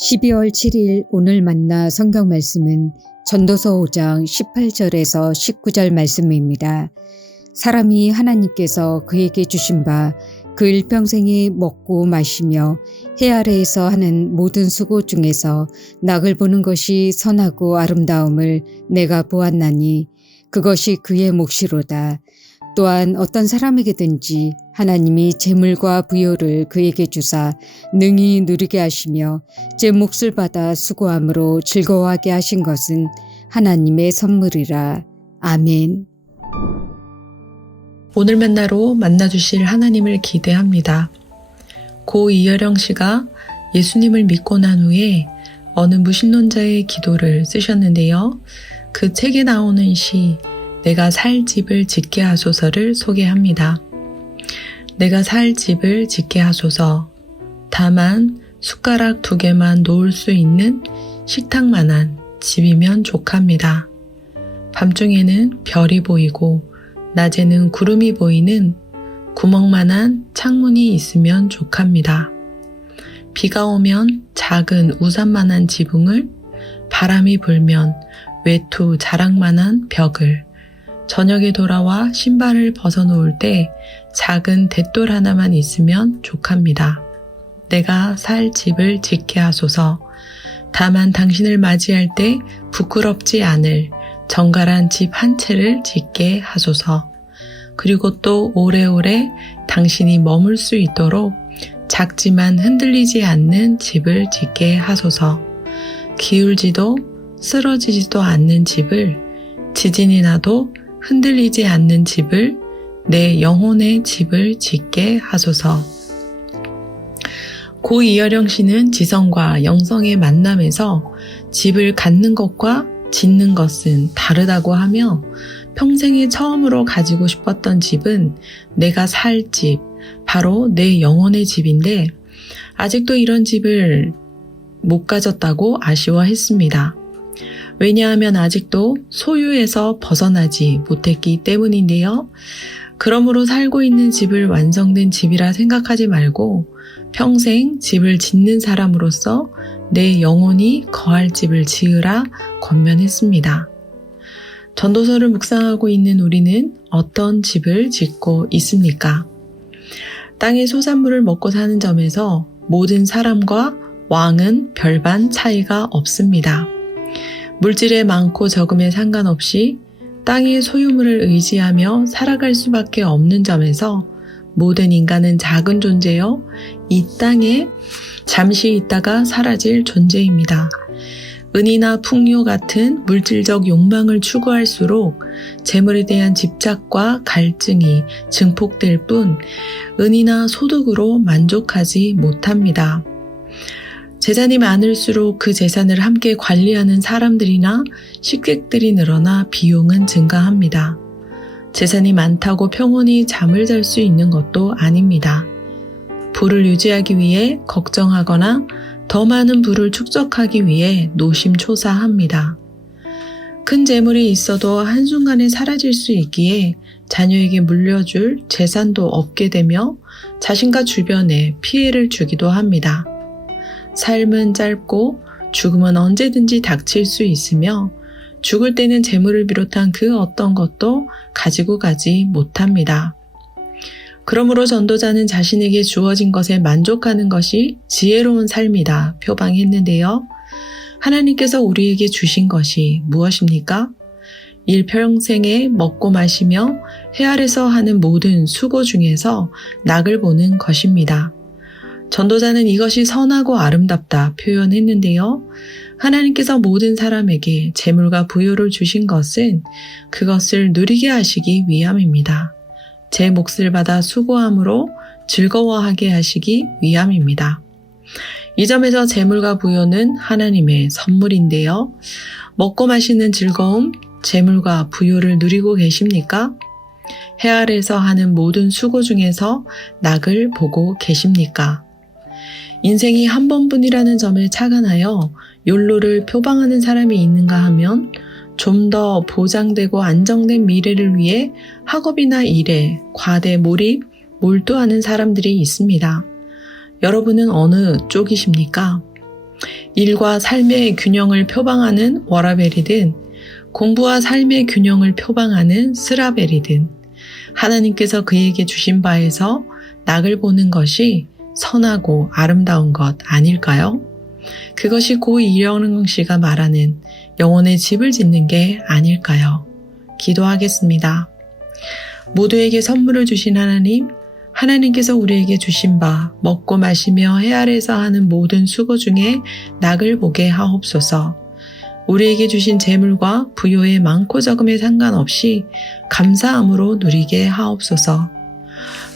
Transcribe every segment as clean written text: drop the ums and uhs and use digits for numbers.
12월 7일 오늘 만나 성경 말씀은 전도서 5장 18절에서 19절 말씀입니다. 사람이 하나님께서 그에게 주신 바 그 일평생에 먹고 마시며 해 아래에서 하는 모든 수고 중에서 낙을 보는 것이 선하고 아름다움을 내가 보았나니 그것이 그의 몫이로다. 또한 어떤 사람에게든지 하나님이 재물과 부요를 그에게 주사 능히 누리게 하시며 제 몫을 받아 수고함으로 즐거워하게 하신 것은 하나님의 선물이라. 아멘. 오늘 만나로 만나주실 하나님을 기대합니다. 고 이여령 씨가 예수님을 믿고 난 후에 어느 무신론자의 기도를 쓰셨는데요. 그 책에 나오는 시 내가 살 집을 짓게 하소서를 소개합니다. 내가 살 집을 짓게 하소서. 다만 숟가락 2개만 놓을 수 있는 식탁만한 집이면 족합니다. 밤중에는 별이 보이고 낮에는 구름이 보이는 구멍만한 창문이 있으면 족합니다. 비가 오면 작은 우산만한 지붕을, 바람이 불면 외투 자락만한 벽을, 저녁에 돌아와 신발을 벗어놓을 때 작은 대돌 하나만 있으면 족합니다. 내가 살 집을 짓게 하소서. 다만 당신을 맞이할 때 부끄럽지 않을 정갈한 집 한 채를 짓게 하소서. 그리고 또 오래오래 당신이 머물 수 있도록 작지만 흔들리지 않는 집을 짓게 하소서. 기울지도 쓰러지지도 않는 집을, 지진이 나도 흔들리지 않는 집을, 내 영혼의 집을 짓게 하소서. 고 이여령 씨는 지성과 영성의 만남에서 집을 갖는 것과 짓는 것은 다르다고 하며 평생에 처음으로 가지고 싶었던 집은 내가 살 집, 바로 내 영혼의 집인데 아직도 이런 집을 못 가졌다고 아쉬워했습니다. 왜냐하면 아직도 소유에서 벗어나지 못했기 때문인데요. 그러므로 살고 있는 집을 완성된 집이라 생각하지 말고 평생 집을 짓는 사람으로서 내 영혼이 거할 집을 지으라 권면했습니다. 전도서를 묵상하고 있는 우리는 어떤 집을 짓고 있습니까? 땅의 소산물을 먹고 사는 점에서 모든 사람과 왕은 별반 차이가 없습니다. 물질의 많고 적음에 상관없이 땅의 소유물을 의지하며 살아갈 수밖에 없는 점에서 모든 인간은 작은 존재여 이 땅에 잠시 있다가 사라질 존재입니다. 은이나 풍요 같은 물질적 욕망을 추구할수록 재물에 대한 집착과 갈증이 증폭될 뿐 은이나 소득으로 만족하지 못합니다. 재산이 많을수록 그 재산을 함께 관리하는 사람들이나 식객들이 늘어나 비용은 증가합니다. 재산이 많다고 평온히 잠을 잘 수 있는 것도 아닙니다. 부를 유지하기 위해 걱정하거나 더 많은 부를 축적하기 위해 노심초사합니다. 큰 재물이 있어도 한순간에 사라질 수 있기에 자녀에게 물려줄 재산도 없게 되며 자신과 주변에 피해를 주기도 합니다. 삶은 짧고 죽음은 언제든지 닥칠 수 있으며 죽을 때는 재물을 비롯한 그 어떤 것도 가지고 가지 못합니다. 그러므로 전도자는 자신에게 주어진 것에 만족하는 것이 지혜로운 삶이다 표방했는데요. 하나님께서 우리에게 주신 것이 무엇입니까? 일평생에 먹고 마시며 해 아래서 하는 모든 수고 중에서 낙을 보는 것입니다. 전도자는 이것이 선하고 아름답다 표현했는데요. 하나님께서 모든 사람에게 재물과 부요를 주신 것은 그것을 누리게 하시기 위함입니다. 제 몫을 받아 수고함으로 즐거워하게 하시기 위함입니다. 이 점에서 재물과 부요는 하나님의 선물인데요. 먹고 마시는 즐거움, 재물과 부요를 누리고 계십니까? 해 아래서 하는 모든 수고 중에서 낙을 보고 계십니까? 인생이 한 번뿐이라는 점을 착안하여 욜로를 표방하는 사람이 있는가 하면 좀 더 보장되고 안정된 미래를 위해 학업이나 일에 과대 몰입, 몰두하는 사람들이 있습니다. 여러분은 어느 쪽이십니까? 일과 삶의 균형을 표방하는 워라벨이든 공부와 삶의 균형을 표방하는 스라벨이든 하나님께서 그에게 주신 바에서 낙을 보는 것이 선하고 아름다운 것 아닐까요? 그것이 고 이영릉 씨가 말하는 영혼의 집을 짓는 게 아닐까요? 기도하겠습니다. 모두에게 선물을 주신 하나님, 하나님께서 우리에게 주신 바 먹고 마시며 해 아래서 하는 모든 수고 중에 낙을 보게 하옵소서. 우리에게 주신 재물과 부요의 많고 적음에 상관없이 감사함으로 누리게 하옵소서.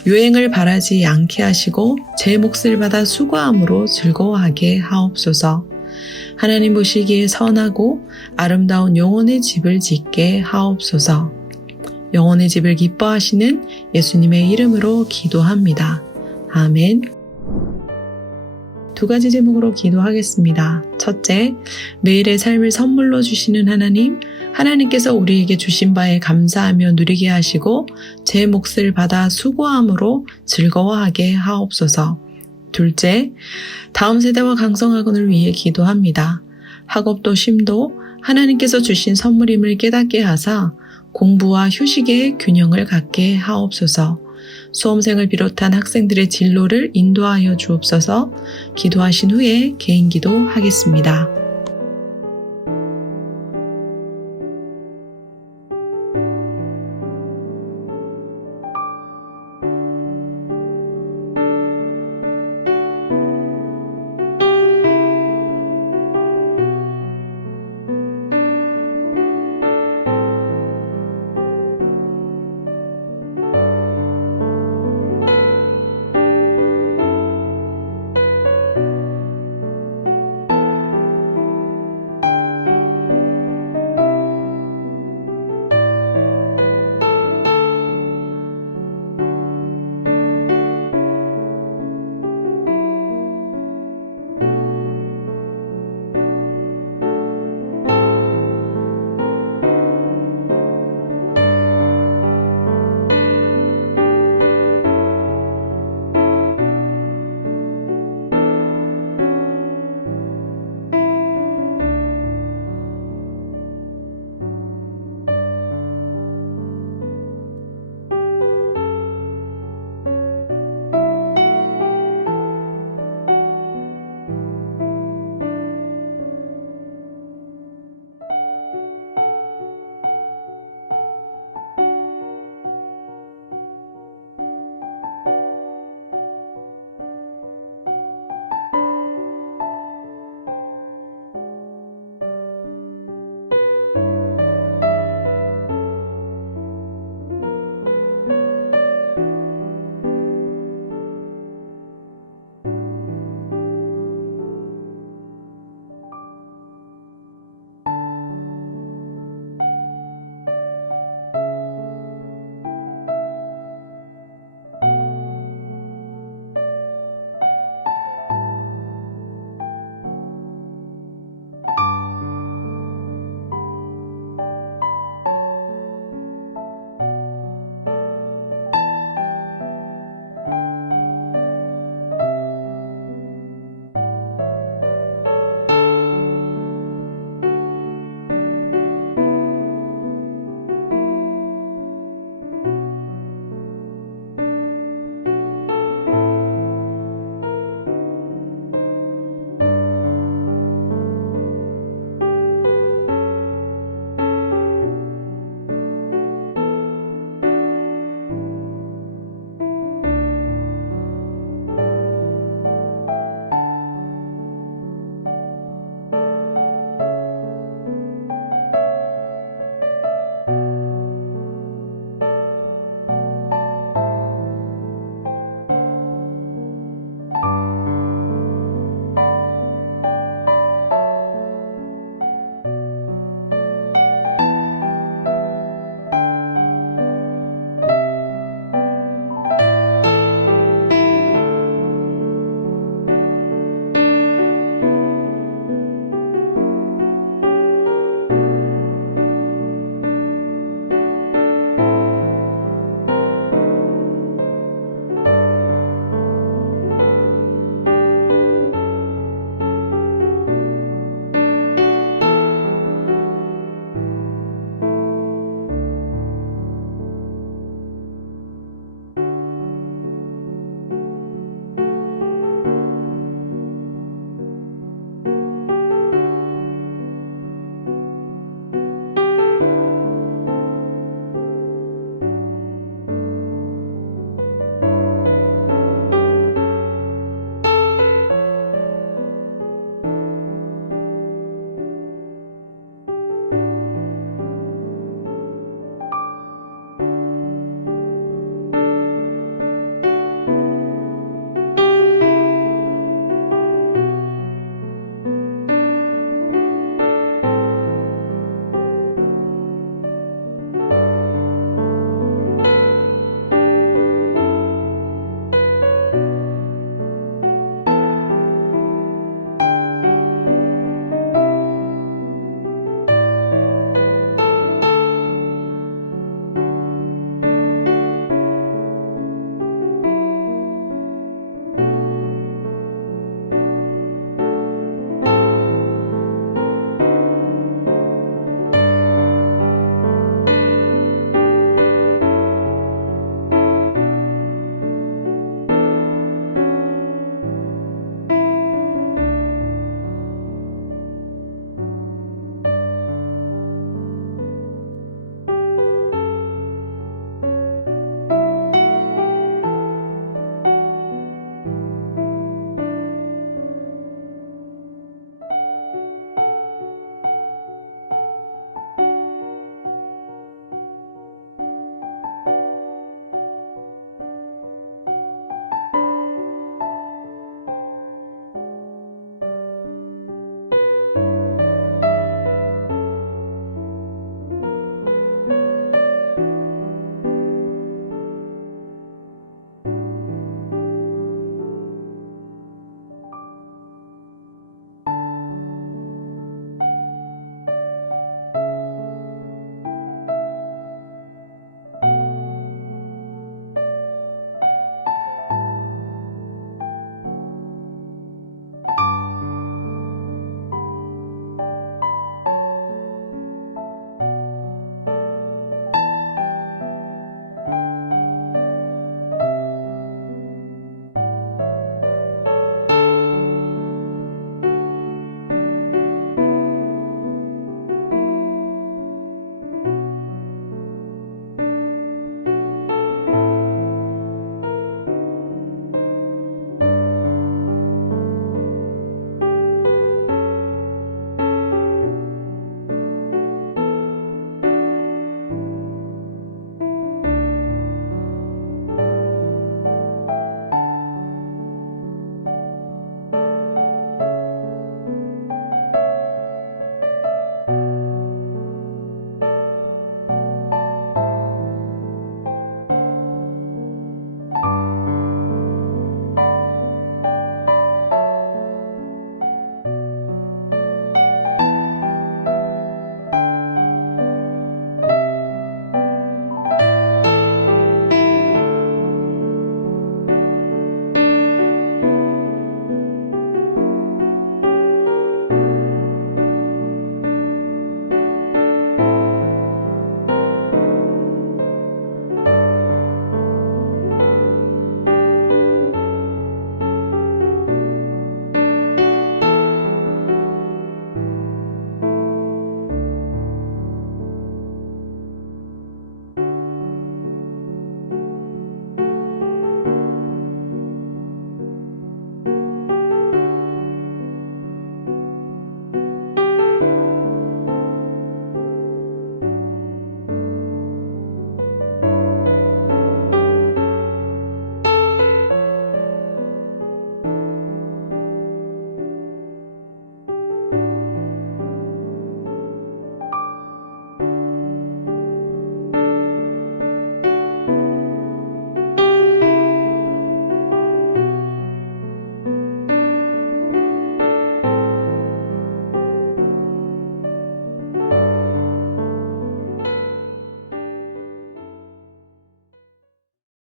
유행을 바라지 않게 하시고 제 몫을 받아 수고함으로 즐거워하게 하옵소서. 하나님 보시기에 선하고 아름다운 영혼의 집을 짓게 하옵소서. 영혼의 집을 기뻐하시는 예수님의 이름으로 기도합니다. 아멘. 2가지 제목으로 기도하겠습니다. 첫째, 매일의 삶을 선물로 주시는 하나님, 하나님께서 우리에게 주신 바에 감사하며 누리게 하시고 제 몫을 받아 수고함으로 즐거워하게 하옵소서. 둘째, 다음 세대와 강성학원을 위해 기도합니다. 학업도 쉼도 하나님께서 주신 선물임을 깨닫게 하사 공부와 휴식의 균형을 갖게 하옵소서. 수험생을 비롯한 학생들의 진로를 인도하여 주옵소서. 기도하신 후에 개인 기도하겠습니다.